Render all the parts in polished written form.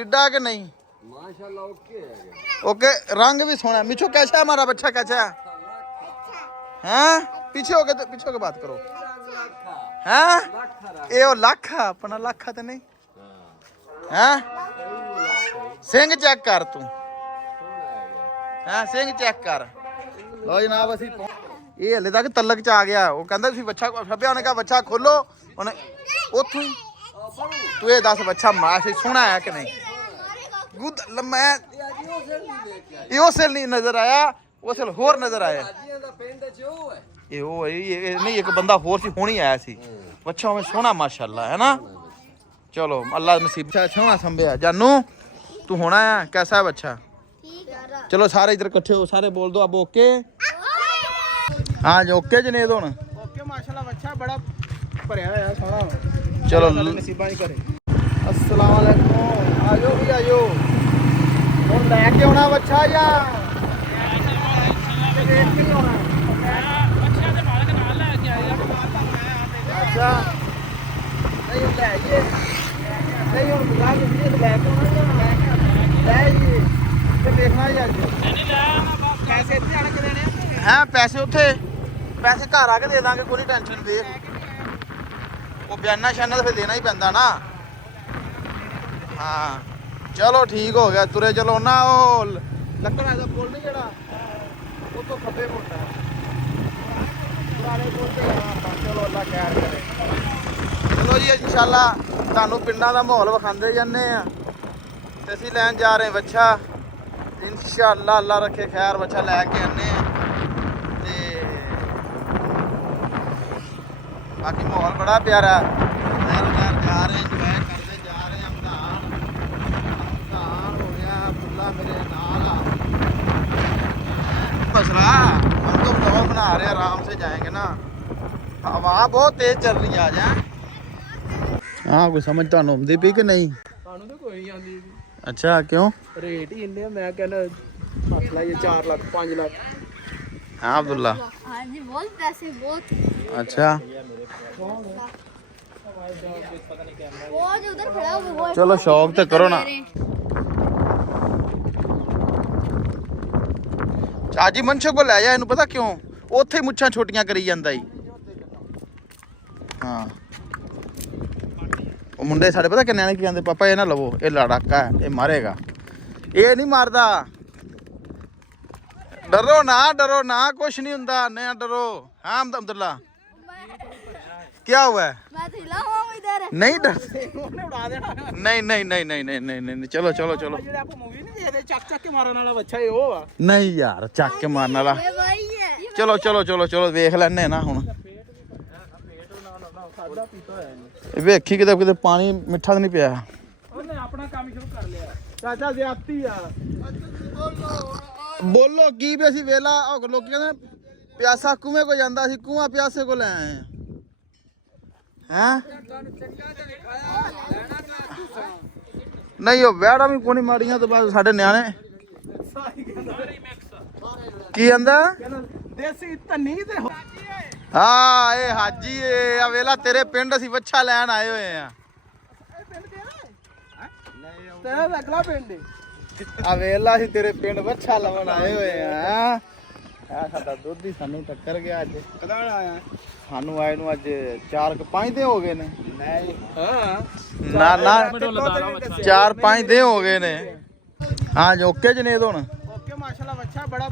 टिड्डा के नहीं? माशाल्लाह ओके है। ओके, रंग भी सोना। मिठू कैसा है हमारा बच्चा, कैसा है? हैं? पीछे होके बात करो। हैं? ये वो लाखा अपना लाखा तो नहीं हैं? सिंह चेक कर तू हैं, सिंह चेक कर। लो जनाब असी ये हले तक तलक च आ गया। वो कहता तुम बच्चा छप्या, उन्हें कहा बच्चा खोलो, उन्हें उथों ही तू ये दस बच्चा मासी सोना है कि नहीं? गुद मैं यो सेल नहीं नजर आया, वो सेल होर नजर आया। ये वो ये नहीं, एक बंदा होर सी होनी आया सी बच्चा में सोना माशाल्लाह है ना। चलो अल्लाह नसीब सोना संभया। जानू तू होना है, कैसा है बच्चा? चलो सारे इधर इकट्ठे हो, सारे बोल दो अब ओके। हाँ जी ओके जनेद हुन ओके माशाल्लाह बच्चा बड़ा भरया होया सोना। चलो नसीबा नहीं करे। अस्सलाम वालेकुम, आजो भी आजो। हुन लेके आना बच्चा या देख के नहीं आना? बच्चा दे मालक नाल लेके आया। अच्छा नहीं ले ये नहीं हुन बुला के लेके आना ले ये ते देखना ही आज नहीं ले आना। पैसे इतने आने के देने हैं? पैसे उत्थे पैसे घर आके दे दांगे, कोई टेंशन दे। वो बयाना शाना तो फिर देना ही पैंदा ना। हाँ चलो ठीक हो गया, तुरे चलो ना। वो लक्कड़ ऐसा पुल नहीं जड़ा वो तो खब्बे मुड़ता है पुराने पुल से जाना। चलो अल्लाह खैर करे। चलो जी इंशाल्लाह तुहानू पिंडां दा माहौल विखांदे जन्ने आ ते असीं लैन जा रहे बच्चा। इंशाल्लाह अल्लाह रखे खैर बच्चा लैके आने ते बाकी माहौल बड़ा प्यारा है। जा रहे इंजॉय करते जा रहे हैं। अमदान हो गया फुल्ला मेरे नाल मसला हम तो ब्लॉग बना रहे हैं, आराम से जाएंगे ना। हवा बहुत तेज चल रही है आज। हाँ कोई समझ तो आती पी कि नहीं? ਸਾਨੂੰ ਤਾਂ ਕੋਈ ਨਹੀਂ ਆਂਦੀ। अच्छा क्यों? रेट ही इन्ने मैं कहना 7 लाख 4 लाख 5 लाख। हाँ अब्दुल्ला हाँ जी बहुत पैसे बहुत। अच्छा वो जो उधर खड़ा है वो चलो शौक तो करो ना। चाची मनशो को लै जा, इनू पता क्यों? उत्थे ही मुच्छां छोटियां करी जांदा ही। हाँ वो मुंडे साढ़े पता किन्ने की कहते पापा ये ना लवो, ये लड़ाका है, ये मारेगा। ये नहीं मारदा, डरो ना कुछ नहीं हुंदा, ना डरो। हाँ अब्दुल्ला क्या हुआ है? मैं तो हिला हुआ हूं इधर। नहीं डर उड़ा देना। नहीं चलो चलो चलो। ਜਿਹੜੇ ਆਪਾਂ ਮੂਵੀ ਨਹੀਂ ਦੇਖਦੇ ਚੱਕ ਚੱਕ ਕੇ ਮਾਰਨ ਵਾਲਾ ਬੱਚਾ ਇਹ ਉਹ ਆ। नहीं यार चक के मारने वाला। ये भाई है। चलो चलो चलो चलो वेख लैने ना हुण। ਖਾਦਾ ਪੀਤਾ ਹੋਇਆ ਇਹਨੇ। ਵੇਖੀ ਕਿਤੇ ਕਿਤੇ ਪਾਣੀ ਮਿੱਠਾ ਤਾਂ ਨਹੀਂ ਪਿਆ। ਉਹਨੇ ਆਪਣਾ ਕੰਮ ਸ਼ੁਰੂ ਕਰ ਲਿਆ। ਚਾਚਾ ਜ਼ਿਆਦਤੀ ਆ। ਬੋਲੋ ਕੀ ਵੀ ਅਸੀਂ ਵੇਲਾ ਲੋਕੀ ਕਹਿੰਦੇ ਪਿਆਸਾ ਕੂਵੇਂ ਕੋ ਜਾਂਦਾ, ਅਸੀਂ ਕੂਆ ਪਿਆਸੇ ਕੋ ਲੈ ਆਏ हैं? नहीं वो वैड़ा भी कोनी माड़ियां तो बाद साडे न्याणे की आंदा ਦੇਸੀ ਧੰਨੀ ਤੇ हाँ ये हाजी आ वेला तेरे पिंड ਅਸੀਂ ਬੱਚਾ ਲੈਣ ਆਏ ਹੋਏ ਆ। ਤੇਰਾ ਅਗਲਾ ਪਿੰਡ ਆ ਵੇਲਾ ਅਸੀਂ ਤੇਰੇ ਪਿੰਡ ਬੱਚਾ ਲਾਉਣ ਆਏ ਹੋਏ ਆ। ਆ ਸਾਡਾ ਦੁੱਧ ਹੀ ਸਾਨੂੰ ਟੱਕਰ ਗਿਆ ਅੱਜ। ਕਦੋਂ ਆਇਆ? ਸਾਨੂੰ ਆਏ ਨੂੰ ਅੱਜ 4-5 ਦਿਨ ਹੋ ਗਏ ਨੇ। ਨਹੀਂ ਹਾਂ ਨਾ 4-5 ਦਿਨ ਹੋ ਗਏ ਨੇ। ਹਾਂ ਜੀ ਓਕੇ ਜਨੇਦ ਹੁਣ ਓਕੇ ਮਾਸ਼ਾਅੱਲਾ ਬੱਚਾ ਬੜਾ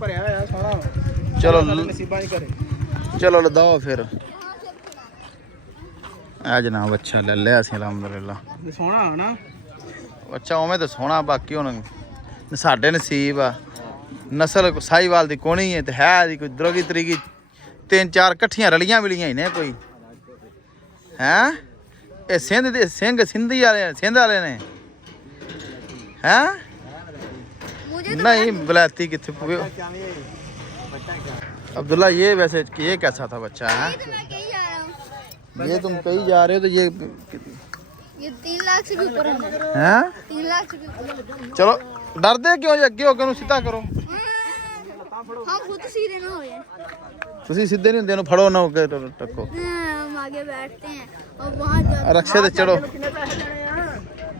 ਭਰਿਆ ਹੋਇਆ ਸੋਹਣਾ। ਚਲੋ ਨਸੀਬਾਂ ਨਹੀਂ ਕਰੇ। ਚਲੋ ਲਦਾਓ ਫਿਰ। ਆ ਜਨਾਬ ਬੱਚਾ ਲੈ ਲਿਆ ਅਸੀਂ ਅਲਹਮਦੁਲਿਲਾ। ਸੋਹਣਾ ਹਨਾ ਬੱਚਾ ਉਵੇਂ ਤਾਂ ਸੋਹਣਾ, ਬਾਕੀ ਹੁਣ ਸਾਡੇ ਨਸੀਬ ਆ। ਨਸਲ ਸਾਹੀਵਾਲ ਦੀ ਕੋਣੀ ਹੈ ਤੇ ਹੈ ਦੀ ਕੋਈ ਦਰੋਗੀ ਤਰੀਕੀ 3-4 ਇਕੱਠੀਆਂ ਰਲੀਆਂ ਮਿਲੀਆਂ ਹੀ ਨੇ ਕੋਈ ਹੈ। ਇਹ ਸਿੰਧ ਦੇ ਸਿੰਘ ਸਿੰਧੀ ਵਾਲੇ ਸਿੰਧ ਵਾਲੇ ਨੇ ਹੈ? नहीं बलाती कितने पुगे अब्दुल्ला ये वैसे ये कैसा था बच्चा है? ये तुम कहीं जा रहे हो तो ये 3 लाख से भी ऊपर है। 3 लाख से भी ऊपर। चलो डरदे क्यों जे अगे हो के सीधा करो। हम खुद सीधे ना हो जाए। तुसी सीधे नहीं होंदे, फड़ो ना होके टक्को। हम आगे बैठते हैं और वहां रक्षे ते चढ़ो।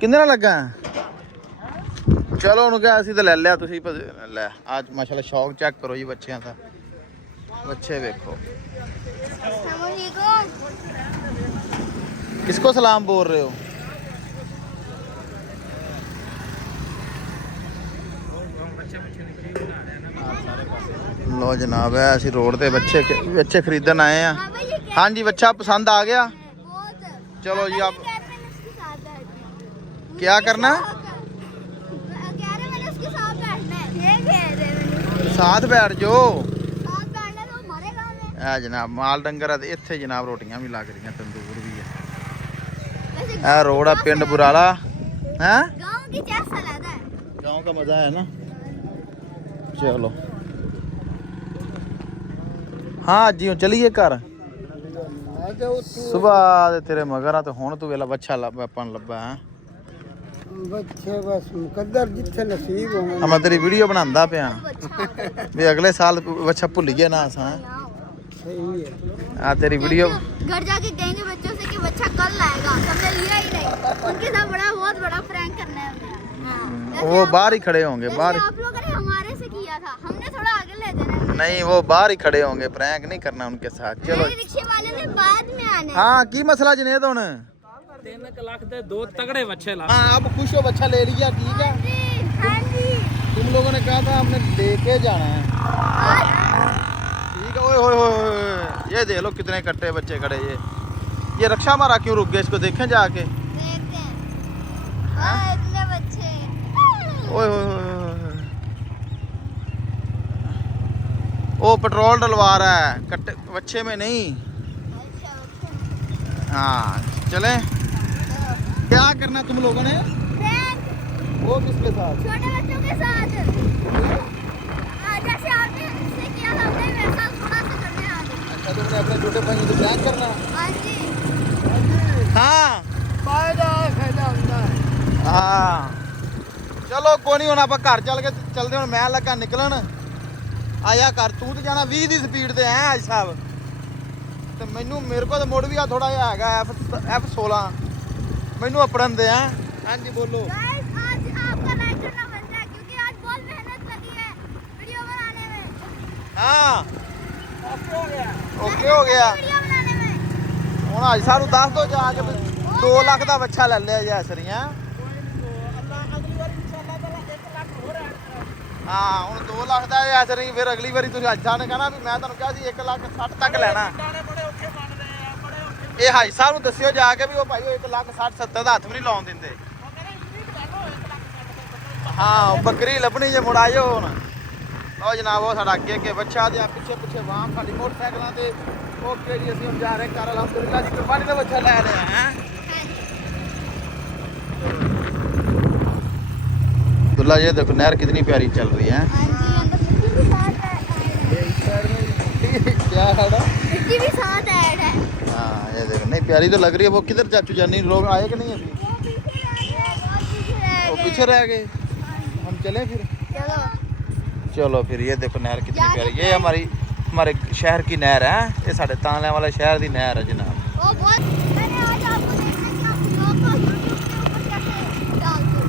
ਕਿੰਨੇ ਨਾਲ ਲੱਗਾ? ਚਲੋ ਉਹਨੂੰ ਕਿਹਾ ਅਸੀਂ ਤਾਂ ਲੈ ਲਿਆ, ਤੁਸੀਂ ਲੈ। ਅੱਜ ਮਾਸ਼ਾਅੱਲਾ ਸ਼ੌਕ ਚੈੱਕ ਕਰੋ ਜੀ ਬੱਚਿਆਂ ਦਾ। ਬੱਚੇ ਵੇਖੋ। किसको सलाम बोल रहे हो? लो जनाब है ਅਸੀਂ रोड ਤੇ ਬੱਚੇ खरीदन आए हैं। हाँ जी बच्चा पसंद आ गया? चलो जी आप क्या करना? साथ बैठ जो। जनाब माल डंगर इत्थे जनाब रोटियां भी लग रही, तंदूर भी है। रोड है पिंड बुराला है। गाँव का मजा है ना। चलो हाँ जी चलिए घर। सुबह तेरे मगर तो हुण तू वेला बच्चा अपन लब्बा है। बच्चे बस मुकद्दर जिथे नसीब हो। मैं तेरी वीडियो बनांदा पिया भी अगले साल बच्चा भुल गया ना असा। सही है। तेरी वीडियो घर जाके कहेंगे बच्चों से कि बच्चा कल आएगा, हमने लिया ही नहीं। उनके साथ बहुत बड़ा प्रैंक करना है हमें। वो बाहर ही खड़े होंगे। बाहर आप लोगों ने हमारे से किया था, हमने थोड़ा आगे ले जाना है। नहीं वो बाहर ही खड़े होंगे, प्रैंक नहीं करना उनके साथ। चलो रिक्शे वाले ने बाद में आने। हाँ की मसला जनेद हुन? 3 लाख दे 2 तगड़े बच्चे ला। हाँ अब खुश हो, बच्चा ले लिया, ठीक है। हाँ जी तुम लोगों ने कहा था हमने लेके जाना है, ठीक है। ओए ओए ओए ये देख लो कितने कट्टे बच्चे खड़े। ये रक्षा मारा क्यों रुक गए? इसको देखें जाके। देखते हैं। इतने बच्चे। ओए ओए ओ पेट्रोल डलवा रहा है कट्टे बच्चे में नहीं। हाँ चले। क्या करना तुम लोगों ने? वो किसके साथ? छोटे बच्चों के साथ। जैसे आपने इससे किया था हमने वैसा थोड़ा सा करने आ गए। अच्छा तुमने अपने छोटे भाई को प्रैंक करना? हाँ जी। हाँ फायदा ਹੁੰਦਾ। हाँ चलो कोई नहीं, हुण आपां घर चल के चलदे। हुण मैं लगा निकलन। आया कर तू तो जाना 20 की स्पीड ते है आज साहब। ਤੇ ਮੈਨੂੰ ਮੇਰੇ ਕੋਲ ਤਾਂ ਮੁੜ ਵੀ ਆ ਥੋੜਾ ਜਿਹਾ ਹੈਗਾ F16 ਮੈਨੂੰ ਅਪੜਨ ਦੇ। ਹਾਂਜੀ ਬੋਲੋ। गाइस आज आपका लाइक करना बनता है क्योंकि आज बहुत मेहनत लगी है वीडियो बनाने में। ਹਾਂ ओके हो गया। ਓਕੇ ਹੋ ਗਿਆ। वीडियो बनाने में। ਹੁਣ ਅੱਜ ਸਾਨੂੰ ਦੱਸ ਦੋ ਜਾ ਕੇ 2 ਲੱਖ ਦਾ ਬੱਚਾ ਲੈ ਲਿਆ ਜੈਸਰੀਆਂ। अगली बार इंशाल्लाह ताला 1 लाख हो रहा है। ਹਾਂ ਹੁਣ 2 ਲੱਖ ਦਾ ਜੈਸਰੀ, ਫਿਰ ਅਗਲੀ ਵਾਰੀ ਤੁਸੀਂ ਅੱਜ ਨੇ ਕਹਿਣਾ ਵੀ ਮੈਂ ਤੁਹਾਨੂੰ ਕਿਹਾ ਸੀ 1,60,000 ਤੱਕ ਲੈਣਾ। बड़े औखे बन रहे हैं, बड़े औखे। ਇਹ ਹਾਈ ਸਾਹਿਬ ਨੂੰ ਦੱਸਿਓ ਜਾ ਕੇ ਵੀ ਉਹ ਭਾਈ 1,60,70 ਦਾ ਹੱਥ ਵੀ ਨਹੀਂ ਲਾਉਣ ਦਿੰਦੇ। ਹਾਂ ਬੱਕਰੀ ਲੱਭਣੀ ਜੇ ਮੁੜ ਆਇਓ ਹੁਣ। ਲਓ ਜਨਾਬ ਉਹ ਸਾਡਾ ਅੱਗੇ ਅੱਗੇ ਬੱਚਾ ਤੇ ਪਿੱਛੇ ਪਿੱਛੇ ਵਾਂ ਸਾਡੀ ਮੋਟਰਸਾਈਕਲਾਂ ਤੇ। ਓਕੇ ਜੀ ਅਸੀਂ ਹੁਣ ਜਾ ਰਹੇ ਕਰ ਅਲਹਮਦੁਲਿਲਾ ਜੀ ਕੁਰਬਾਨੀ ਦਾ ਬੱਚਾ ਲੈ ਲਿਆ ਹੈ। दुल्ला ये देखो नहर कितनी प्यारी चल रही है। हाँ जी अंदर मिट्टी भी साथ है। क्या है ना? मिट्टी भी साथ ऐड है। हाँ ये देखो नहीं प्यारी तो लग रही है। वो किधर चाचू जानी लोग आए कि नहीं अभी? वो पीछे रह गए। हम चलें फिर? चलो। चलो फिर ये देखो नहर कितनी प्यारी। ये हमारे शहर की नहर है। ये साढ़े तांले वाले शहर की नहर है जनाब। वो बहुत मैंने आज आपको देखना कि आप लोग को YouTube के ऊपर कैसे डालते हो।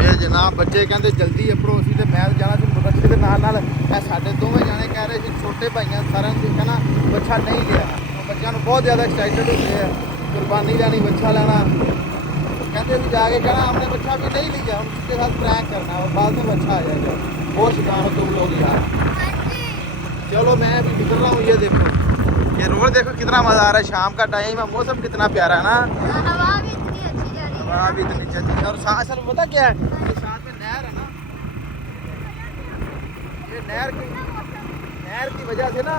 ਇਹ ਜਨਾਬ ਬੱਚੇ ਕਹਿੰਦੇ ਜਲਦੀ ਅਪਰੋ। ਅਸੀਂ ਤੇ ਮੈਂ ਜਾਣਾ ਸੀ ਬੱਚੇ ਦੇ ਨਾਲ ਇਹ ਸਾਡੇ ਦੋਵੇਂ ਜਾਣੇ ਕਹਿ ਰਹੇ ਸੀ ਛੋਟੇ ਭਾਈਆਂ ਸਾਰਿਆਂ ਨੂੰ ਕਹਿਣਾ ਬੱਚਾ ਨਹੀਂ ਲਿਆ। ਬੱਚਿਆਂ ਨੂੰ ਬਹੁਤ ਜ਼ਿਆਦਾ ਐਕਸਾਈਟਡ ਹੁੰਦੇ ਆ ਕੁਰਬਾਨੀ ਲੈਣੀ ਬੱਚਾ ਲੈਣਾ। ਕਹਿੰਦੇ ਅਸੀਂ ਜਾ ਕੇ ਕਹਿਣਾ हमने बच्चा भी नहीं लिया, हम उसके साथ प्रैंक करना और बाद में बच्चा आ जाएगा। बहुत शिकार हो तुम लोग यार। चलो मैं अभी निकल रहा हूँ। ये देखो ये रोड देखो कितना मज़ा आ रहा है शाम का टाइम है। मौसम कितना प्यारा है ना। हवा भी इतनी अच्छी जा रही है। हवा भी इतनी अच्छी है। और साथ पता क्या है ये साथ में नहर है ना। ये नहर की वजह से ना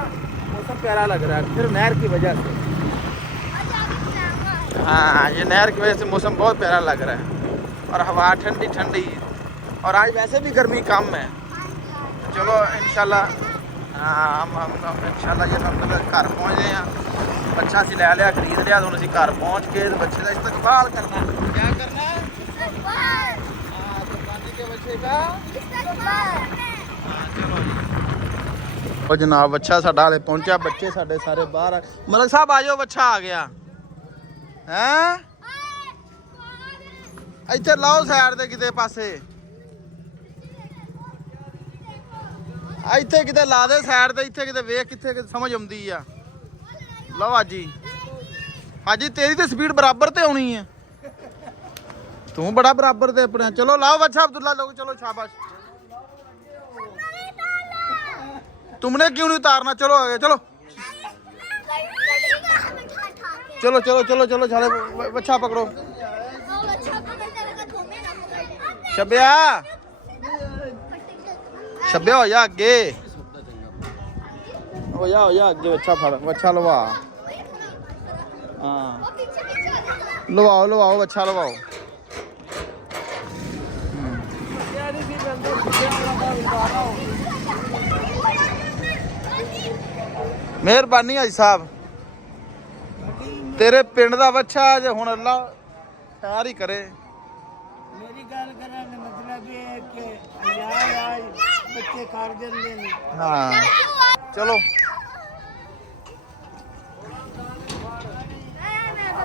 मौसम प्यारा लग रहा है सिर्फ नहर की वजह से। हाँ ये नहर की वजह से मौसम बहुत प्यारा लग रहा है और हवा ठंडी ठंडी। और आज वैसे भी गर्मी कम है। चलो इंशाल्लाह हम इंशाल्लाह ये सब घर पहुँच गए हैं। बच्चा असी लै लिया खरीद लिया। हम असी घर पहुँच के बच्चे का इस्तकबाल करना है। क्या करना है? कुर्बानी के बच्चे का चलो जी। ਉਹ ਜਨਾਬ ਬੱਚਾ ਸਾਡਾ ਹਲੇ ਪਹੁੰਚਿਆ। ਬੱਚੇ ਸਾਡੇ ਸਾਰੇ ਬਾਹਰ ਆ। ਮਲਕ ਸਾਹਿਬ ਆ ਜਾਓ ਬੱਚਾ ਆ ਗਿਆ। ਹੈ ਇੱਥੇ ਲਾਓ ਸਾਈਡ ਤੇ ਕਿਤੇ ਪਾਸੇ ਇੱਥੇ ਕਿਤੇ ਲਾ ਦੇ ਸਾਈਡ ਤੇ ਇੱਥੇ ਕਿਤੇ ਵੇਖ ਕਿੱਥੇ ਕਿਤੇ ਸਮਝ ਆਉਂਦੀ ਆ ਲਓ ਹਾਜੀ ਹਾਜੀ ਤੇਰੀ ਤੇ ਸਪੀਡ ਬਰਾਬਰ ਤੇ ਆਉਣੀ ਹੈ ਤੂੰ ਬੜਾ ਬਰਾਬਰ ਤੇ ਆਪਣੇ ਚਲੋ ਲਾਓ ਬੱਚਾ अब्दुल्ला लोग चलो शाबाश तुमने क्यों नहीं उतारना चलो आगे चलो चलो चलो चलो चलो सारे बच्चा पकड़ो शब्या शब्या हो जा आगे हो जा आगे बच्चा फड़ बच्चा लवा हाँ लवाओ लवाओ बच्चा लवाओ ਮਿਹਰਬਾਨੀ ਹਾਜੀ ਸਾਹਿਬ ਤੇਰੇ ਪਿੰਡ ਦਾ ਬੱਚਾ ਜੇ ਹੁਣ ਅੱਲਾ ਪਿਆਰ ਹੀ ਕਰੇ ਮੇਰੀ ਗੱਲ ਕਰਨ ਦਾ ਮਤਲਬ ਇਹ ਹੈ ਕਿ ਯਾਰ ਬੱਚੇ ਕਰ ਦਿੰਦੇ ਨੇ ਹਾਂ ਚਲੋ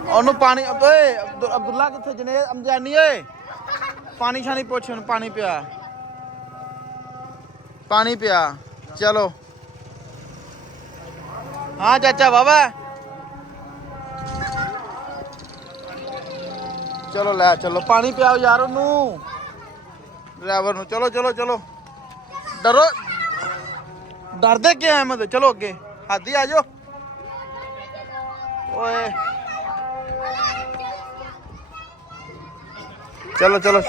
ਉਹਨੂੰ ਪਾਣੀ ਓਏ ਅਬਦੁੱਲਾ ਕਿੱਥੇ ਜਨੇ ਅਮਜਾਨੀ ਓਏ ਪਾਣੀ ਛਾਣੀ ਪੁੱਛ ਹੁਣ ਪਾਣੀ ਪਿਆ ਚਲੋ हाँ चाचा बाबा चलो ले चलो पानी पियाओ यार ओनू ड्राइवर नू चलो चलो चलो डरो डरदे क्या है मतलब चलो अगे हाथी आ जाओ ओए चलो चलो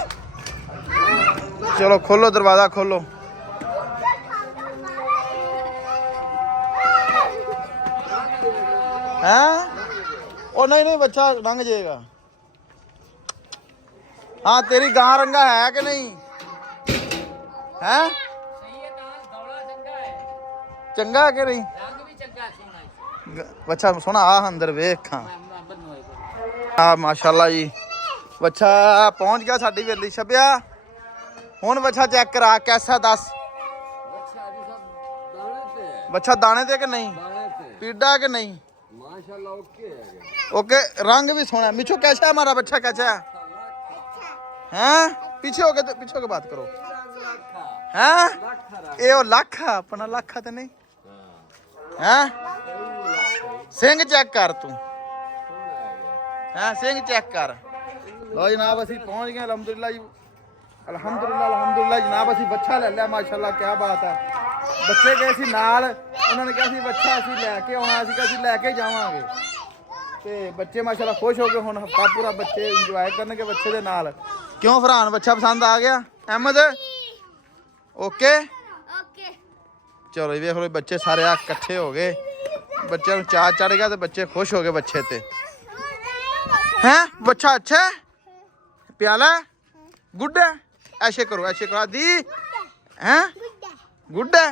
चलो खोलो दरवाजा खोलो हैं ओ नहीं नहीं बच्चा रंग जाएगा हाँ तेरी गां रंगा है कि नहीं हैं चंगा है कि नहीं बच्चा सोना आ अंदर वेख हाँ माशाल्लाह जी बच्चा पहुंच गया साडी वेली छब्या हुण बच्चा चेक करा कैसा दस बच्चा दाने ते कि नहीं पीड़ा कि नहीं ओके रंग भी सोना मिठू कैसा है हमारा बच्चा कैसा है हैं पीछे होके बात करो हैं ये ओ लाख अपना लाखा तो नहीं हैं सिंह चेक कर तू हैं सिंह चेक कर लो जनाब असी पहुंच गए अल्हम्दुलिल्लाह जी अल्हम्दुलिल्लाह जनाब असी बच्चा ले लिया माशाल्लाह क्या बात है बच्चे गए सी नाल उन्होंने कहा सी बच्चा असी लैके आना सी असी लैके जावांगे ते बच्चे माशाल्लाह खुश हो गए हुण हफ्ता पूरा बच्चे इंजॉय करनगे बच्चे दे नाल क्यों फरहान बच्चा पसंद आ गया अहमद ओके ओके चलो वेख लो बच्चे सारे आ इकट्ठे हो गए बच्चे नूं चाह चढ़ गया ते बच्चे खुश हो गए बच्चे ते हैं बच्चा अच्छा है प्याला गुड है ऐसे करो दी हैं गुड है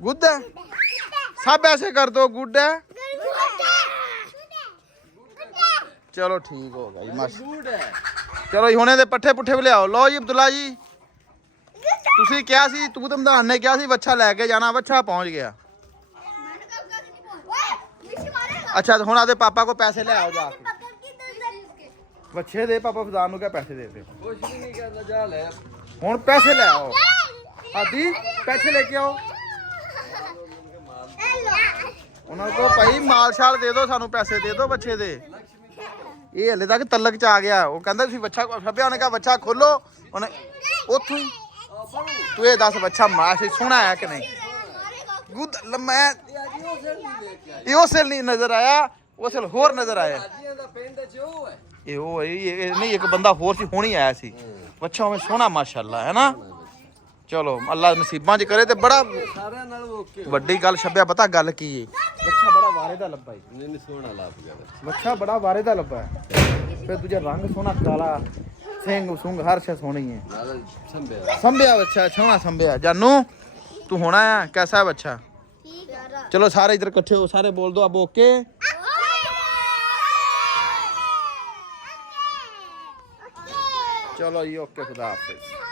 गुड है सब ऐसे कर दो गुड है चलो ठीक हो गया चलो हुणे दे पट्ठे पुट्ठे भी लियाओ लो जी अब्दुल्ला जी तुसी क्या सी तू तो मधान ने क्या सी बच्चा लैके जाना बच्चा पहुंच गया अच्छा तो हुण आदे पापा को पैसे ले आओ जाके बच्चे दे पापा फजान नूं क्या पैसे दे दे कुछ भी नहीं करना जा ले हुण पैसे ले आओ हादी पैसे लेके आओ उन्होंने को भाई माल शाल दे दो सानू पैसे दे दो बच्चे दे ये हले तक तलक च आ गया वो कहंदा तुसीं बच्चा छब्या ने कहा बच्चा खोलो उन्हें उथों ही तू ये दस बच्चा माशी सोहना है कि नहीं गुद मैं यो सेल नहीं नजर आया वो सेल होर नजर आया ये वो ये नहीं एक बंदा होर सी होनी आया सी बच्चा में सोहना माशाल्लाह है ना चलो अल्लाह नसीबां च करे ते बड़ा वड्डी गल छब्या पता गल की है बच्चा बड़ा वारे दा लब्बा है नहीं सोहना ला बच्चा बड़ा वारे दा लब्बा है फिर तुझे रंग सोहना काला सिंग सुंग हर शे सोहनी है संभ्या बच्चा सोहना संभ्या जानू तू होना है कैसा है बच्चा चलो सारे इधर इकट्ठे हो सारे बोल दो अब ओके चलो ये ओके खुदा हाफिज